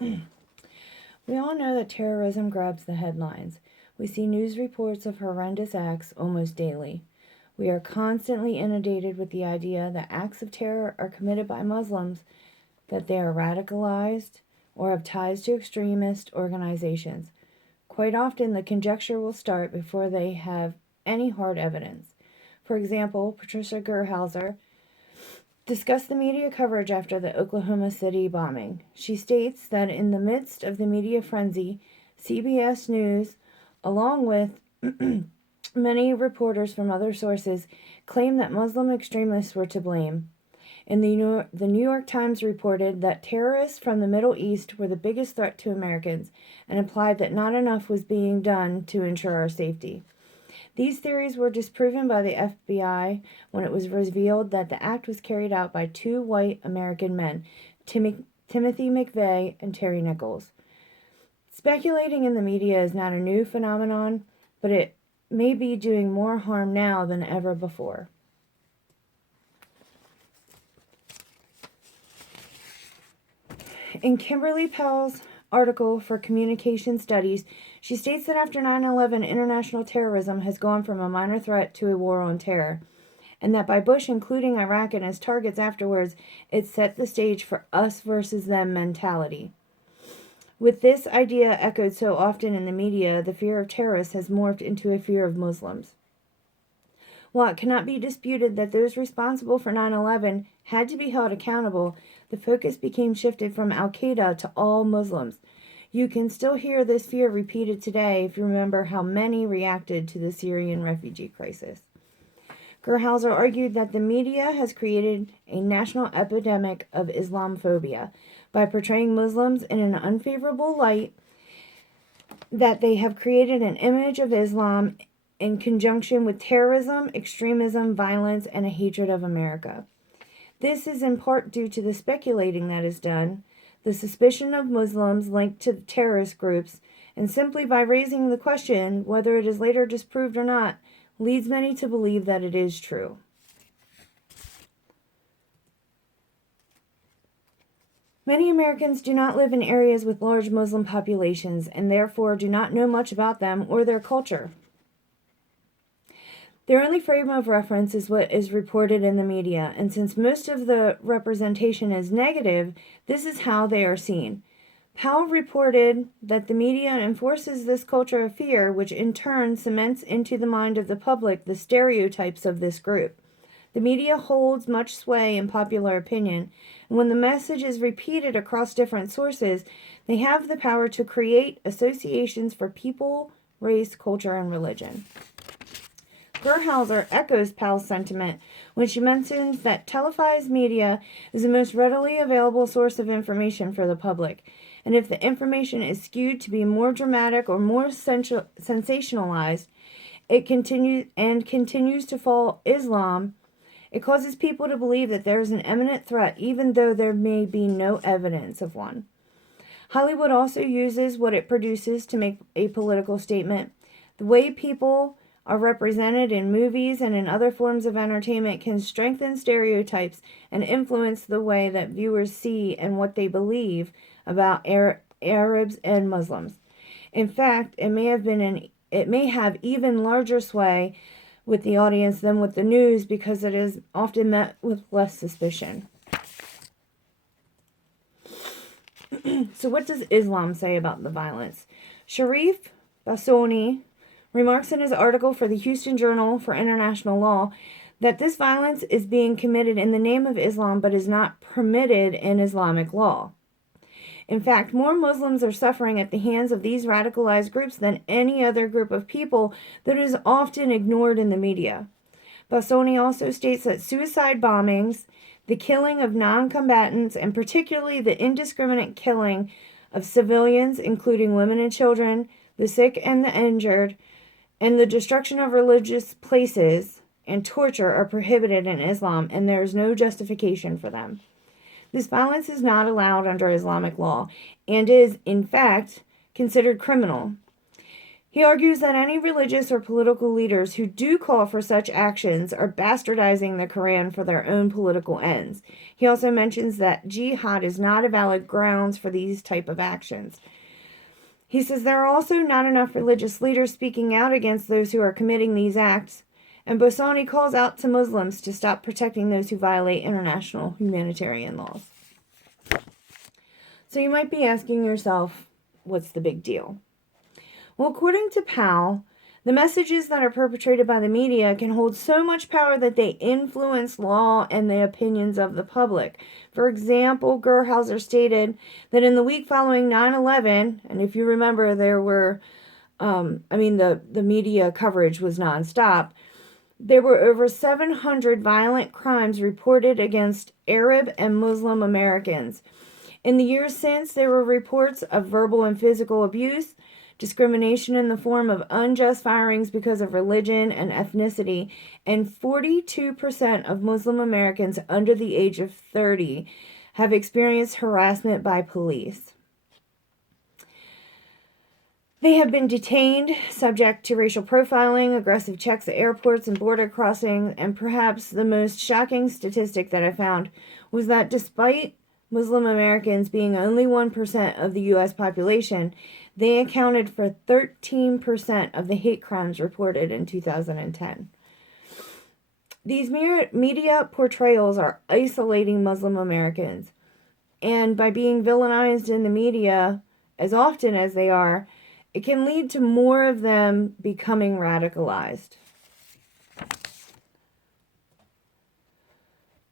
We all know that terrorism grabs the headlines. We see news reports of horrendous acts almost daily. We are constantly inundated with the idea that acts of terror are committed by Muslims, that they are radicalized, or have ties to extremist organizations. Quite often, the conjecture will start before they have any hard evidence. For example, Patricia Gerhauser discussed the media coverage after the Oklahoma City bombing. She states that in the midst of the media frenzy, CBS News, along with many reporters from other sources, claimed that Muslim extremists were to blame. And the New York Times reported that terrorists from the Middle East were the biggest threat to Americans and implied that not enough was being done to ensure our safety. These theories were disproven by the FBI when it was revealed that the act was carried out by two white American men, Timothy McVeigh and Terry Nichols. Speculating in the media is not a new phenomenon, but it may be doing more harm now than ever before. In Kimberly Powell's article for Communication Studies, she states that after 9/11, international terrorism has gone from a minor threat to a war on terror, and that by Bush including Iraq in his targets afterwards, it set the stage for us versus them mentality. With this idea echoed so often in the media, the fear of terrorists has morphed into a fear of Muslims. While it cannot be disputed that those responsible for 9/11 had to be held accountable, the focus became shifted from Al-Qaeda to all Muslims. You can still hear this fear repeated today if you remember how many reacted to the Syrian refugee crisis. Gerhauser argued that the media has created a national epidemic of Islamophobia by portraying Muslims in an unfavorable light, that they have created an image of Islam in conjunction with terrorism, extremism, violence, and a hatred of America. This is in part due to the speculating that is done, the suspicion of Muslims linked to terrorist groups, and simply by raising the question, whether it is later disproved or not, leads many to believe that it is true. Many Americans do not live in areas with large Muslim populations and therefore do not know much about them or their culture. Their only frame of reference is what is reported in the media, and since most of the representation is negative, this is how they are seen. Powell reported that the media enforces this culture of fear, which in turn cements into the mind of the public the stereotypes of this group. The media holds much sway in popular opinion, and when the message is repeated across different sources, they have the power to create associations for people, race, culture, and religion. Gerhauser echoes Powell's sentiment when she mentions that televised media is the most readily available source of information for the public, and if the information is skewed to be more dramatic or more sensationalized, it continues to fall Islam. It causes people to believe that there is an imminent threat, even though there may be no evidence of one. Hollywood also uses what it produces to make a political statement. The way people are represented in movies and in other forms of entertainment can strengthen stereotypes and influence the way that viewers see and what they believe about Arabs and Muslims. In fact, it may have even larger sway with the audience than with the news because it is often met with less suspicion. So what does Islam say about the violence? Sharif Basoni remarks in his article for the Houston Journal for International Law that this violence is being committed in the name of Islam but is not permitted in Islamic law. In fact, more Muslims are suffering at the hands of these radicalized groups than any other group of people that is often ignored in the media. Basoni also states that suicide bombings, the killing of non-combatants, and particularly the indiscriminate killing of civilians, including women and children, the sick and the injured, and the destruction of religious places and torture are prohibited in Islam, and there is no justification for them. This violence is not allowed under Islamic law and is, in fact, considered criminal. He argues that any religious or political leaders who do call for such actions are bastardizing the Quran for their own political ends. He also mentions that jihad is not a valid grounds for these type of actions. He says there are also not enough religious leaders speaking out against those who are committing these acts, and Bosani calls out to Muslims to stop protecting those who violate international humanitarian laws. So you might be asking yourself, what's the big deal? Well, according to Powell, the messages that are perpetrated by the media can hold so much power that they influence law and the opinions of the public. For example, Gerhauser stated that in the week following 9/11, and if you remember, there were, the media coverage was nonstop. There were over 700 violent crimes reported against Arab and Muslim Americans. In the years since, there were reports of verbal and physical abuse, discrimination in the form of unjust firings because of religion and ethnicity, and 42% of Muslim Americans under the age of 30 have experienced harassment by police. They have been detained, subject to racial profiling, aggressive checks at airports and border crossings, and perhaps the most shocking statistic that I found was that despite Muslim Americans being only 1% of the U.S. population, they accounted for 13% of the hate crimes reported in 2010. These media portrayals are isolating Muslim Americans, and by being villainized in the media as often as they are, it can lead to more of them becoming radicalized.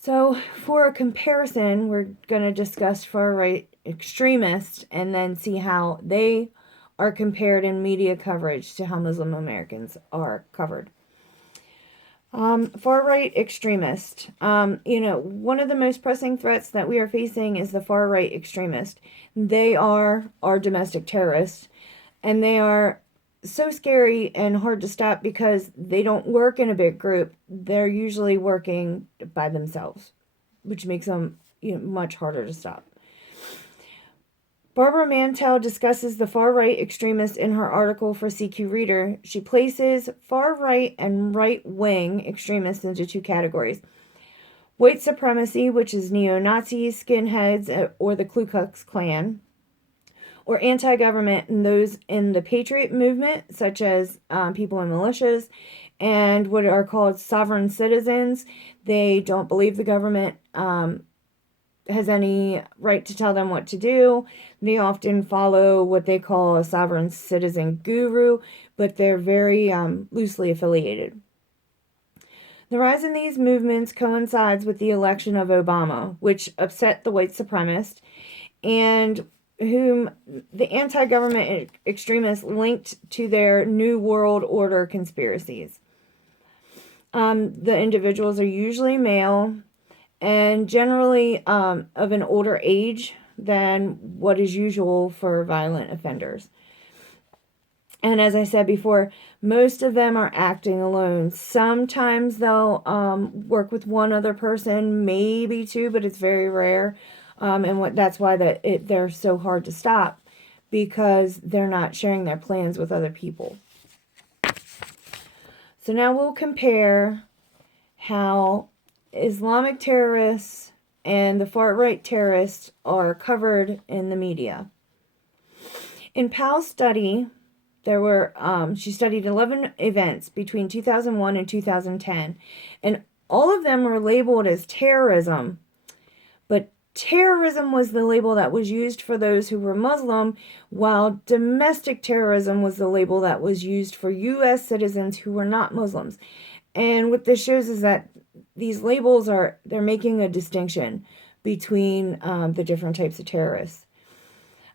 So, for a comparison, we're going to discuss far-right extremists and then see how they are compared in media coverage to how Muslim Americans are covered. Far-right extremist. One of the most pressing threats that we are facing is the far-right extremist. They are our domestic terrorists, and they are so scary and hard to stop because they don't work in a big group. They're usually working by themselves, which makes them much harder to stop. Barbara Mantell discusses the far-right extremist in her article for CQ Reader. She places far-right and right-wing extremists into two categories. White supremacy, which is neo-Nazis, skinheads, or the Ku Klux Klan, or anti-government, and those in the Patriot movement, such as people in militias, and what are called sovereign citizens. They don't believe the government has any right to tell them what to do. They often follow what they call a sovereign citizen guru, but they're very loosely affiliated. The rise in these movements coincides with the election of Obama, which upset the white supremacist, and whom the anti-government extremists linked to their New World Order conspiracies. The individuals are usually male and generally of an older age than what is usual for violent offenders. And as I said before, most of them are acting alone. Sometimes they'll work with one other person, maybe two, but it's very rare. That's why they're so hard to stop, because they're not sharing their plans with other people. So now we'll compare how Islamic terrorists and the far-right terrorists are covered in the media. In Powell's study, she studied 11 events between 2001 and 2010, and all of them were labeled as terrorism, but terrorism was the label that was used for those who were Muslim, while domestic terrorism was the label that was used for U.S. citizens who were not Muslims. And what this shows is that these labels they're making a distinction between the different types of terrorists.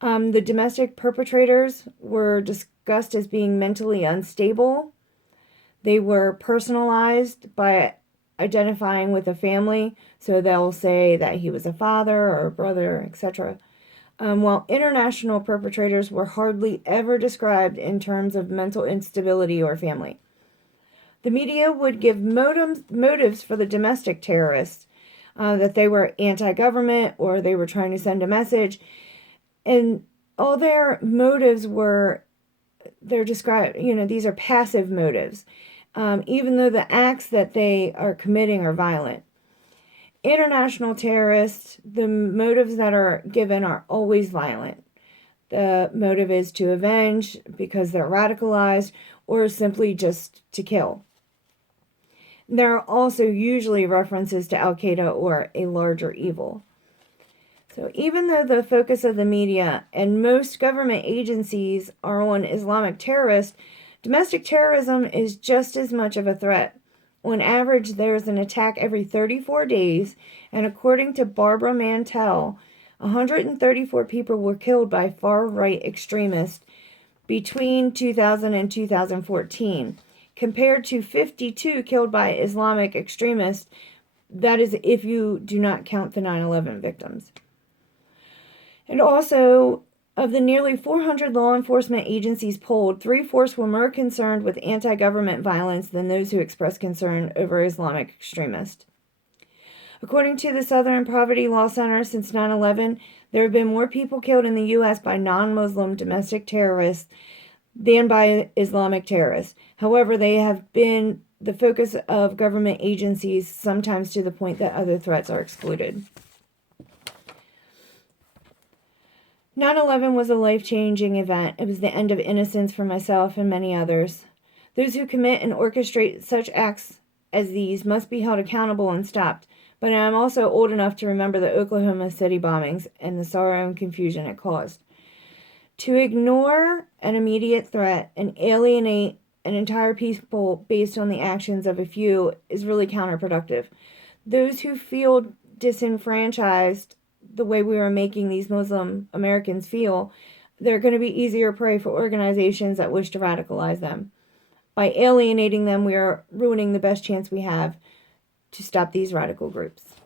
The domestic perpetrators were discussed as being mentally unstable. They were personalized by identifying with a family, so they'll say that he was a father or a brother, etc. While international perpetrators were hardly ever described in terms of mental instability or family. The media would give motives for the domestic terrorists, that they were anti-government or they were trying to send a message, and all their motives were they're described, these are passive motives, even though the acts that they are committing are violent. International terrorists, the motives that are given are always violent. The motive is to avenge because they're radicalized, or simply just to kill. There are also usually references to Al Qaeda or a larger evil. So even though the focus of the media and most government agencies are on Islamic terrorists, domestic terrorism is just as much of a threat. On average, there's an attack every 34 days, and according to Barbara Mantell, 134 people were killed by far-right extremists between 2000 and 2014, compared to 52 killed by Islamic extremists. That is if you do not count the 9/11 victims. And also, of the nearly 400 law enforcement agencies polled, 3/4 were more concerned with anti-government violence than those who expressed concern over Islamic extremists. According to the Southern Poverty Law Center, since 9/11, there have been more people killed in the U.S. by non-Muslim domestic terrorists than by Islamic terrorists. However, they have been the focus of government agencies, sometimes to the point that other threats are excluded. 9/11 was a life-changing event. It was the end of innocence for myself and many others. Those who commit and orchestrate such acts as these must be held accountable and stopped. But I am also old enough to remember the Oklahoma City bombings and the sorrow and confusion it caused. To ignore an immediate threat and alienate an entire people based on the actions of a few is really counterproductive. Those who feel disenfranchised the way we are making these Muslim Americans feel, they're going to be easier prey for organizations that wish to radicalize them. By alienating them, we are ruining the best chance we have to stop these radical groups.